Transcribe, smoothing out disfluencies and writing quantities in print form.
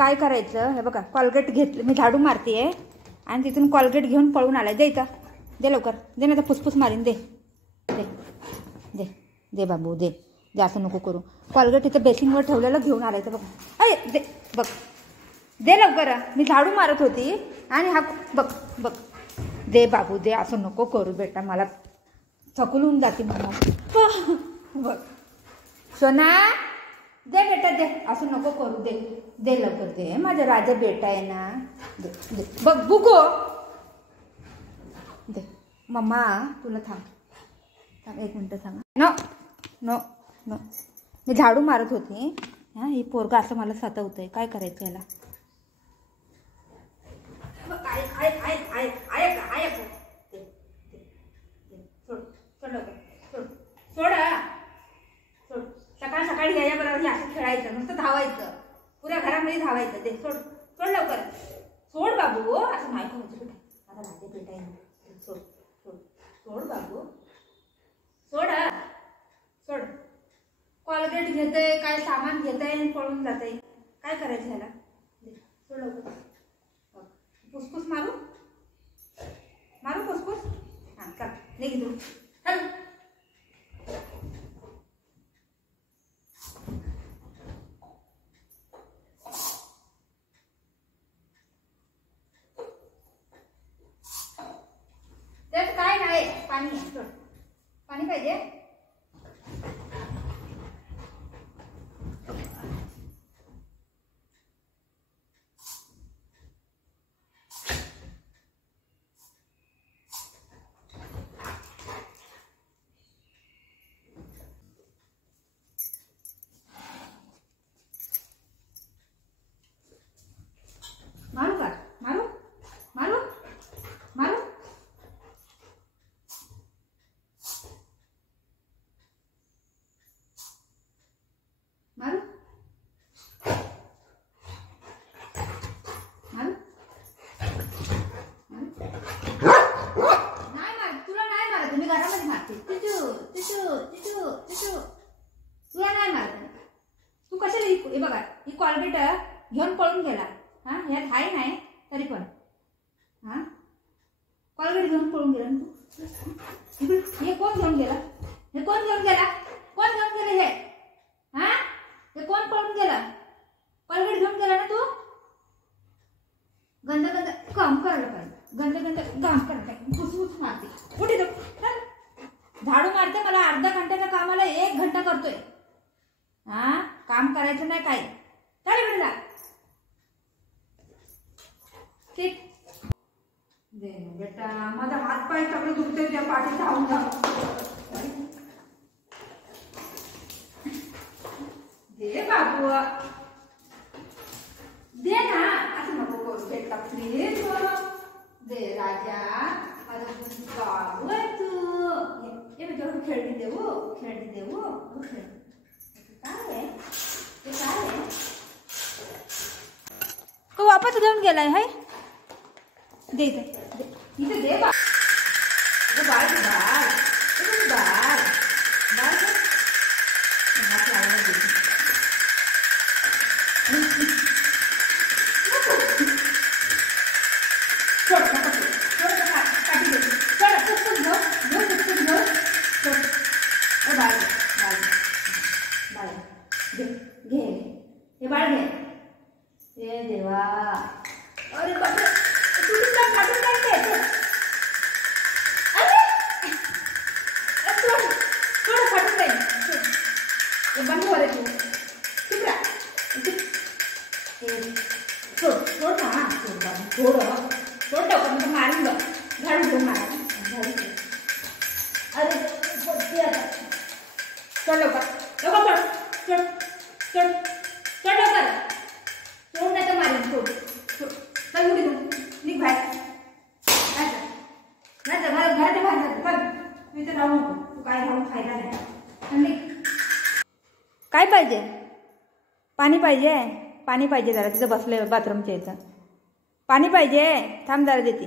काय करायचं हे बघा, कॉलगेट घेतलं मी, झाडू मारतेय आणि तिथून कॉलगेट घेऊन पळून आलाय. दे इथं, दे लवकर, दे नाही तर फुसफुस मारीन. दे दे दे दे बाबू, दे दे, असं नको करू. कॉलगेट इथं बेसिंगवर ठेवलेलं घेऊन आलाय तर बघ. अय दे, बघ दे लवकर, मी झाडू मारत होती आणि हा बघ बघ. दे बाबू दे, असं नको करू बेटा, मला थकून होऊन जाते मला. बघ सोना, दे बेटा दे, असं नको करू. दे दे लवकर, दे, माझा राजा बेटा आहे ना. दे दे, बघ बुको, दे. मम्मा तुला थांब थांब, 1 मिनटं थांब. नो नो नो, मी झाडू मारत होती. हां, ही पोरगा असं मला सतावतंय, काय करायचं याला. सकाळ सकाळी याच्याबरोबर असं खेळायचं, नुसतं धावायचं, पुऱ्या घरामध्ये धावायचं. ते सोड सोड लवकर, सोड बाबू, असं नाही करायचं बेटा, आता राहते बेटा आहे. सोड सोड सोड बाबू, सोड सोड. कॉलगेट घेतय, काय सामान घेतय, पळून जातय, काय करायचं ह्याला. सोड लवकर. फुसफुस मारू मारू फुसफुस. हां चल, निघ तू, चल. त्यात काय नाही, पाणी आहे, सोड. पाणी पाहिजे. मारू का, मारू मारू मारू. मारू मारू नाही मार, तुला नाही मारत, मी घरामध्ये मारते. चिचू चिचू चिचू चिचू, तुला नाही मारत. तू कशाला हे बघा, ही कॉलगेट घेऊन पळून गेला. हां, ह्यात हाय नाही तरी पण. हां, कॉलगेट घेऊन पळून गेला तू. हे कोण घेऊन गेला, हे कोण घेऊन गेला, कोण घेऊन गेले हे. हां, हे कोण पळून गेला, कॉलगेट घेऊन गेला ना तू. गंध गंध काम करायला पाहिजे, गंध गंध काम करायला पाहिजे. फुसफुस मारते, कुठे तो झाडू मारते, मला अर्धा घंट्याच्या कामाला 1 घंटा करतोय. हां, काम करायचं नाही काय. चालेल बेटा, ठीक. दे बेटा, माझा हात पाय सगळं दुखते, त्या पाठी धावून धावून. दे बाबू, दे ना, असं नको करू बेटा प्लीज. दे राजा, माझा बाबू आहे तू. हे मी तुला खेळणी देऊ, खेळणी देऊ. काय आहे ते, काय आहे. तो वापस घेऊन गेलाय. हाय, दे इथे, इथे दे बा. बाळ बाळ बाळ बाळ, हात लावायला दे. सोड नको, सोड काठी दे, सोड पुस्तक घेऊ घेऊ, पुस्तक घेऊ, सोड. बाळ बाळ बाळ, घे घे, हे बाळ घे. हे देवा, अरे बापरे, तुझी काय काढून काढते. अरे थोडं फाटून जाईल. हे बंद वर तू, चुप राहा. सोड सोड ना, सोड बाबा, सोड सोड लवकर, म्हणजे मारून बघ. झाडू घेऊन मारा, झाडू घे. अरे बोलते आता, सोड लवकर लवकर, सोड सोड सोड लवकर. सोड नाही तर मारेन, सोड सोड. चल उडी निघ बाहेर. नाही तर घराच्या बाहेर पण मी तर राहू नको. तू काय राहून खायला नाही. काय पाहिजे, पाणी पाहिजे. पाणी पाहिजे, जरा तिथं बसले बाथरूमच्या इथं. पाणी पाहिजे, थांब जरा देते.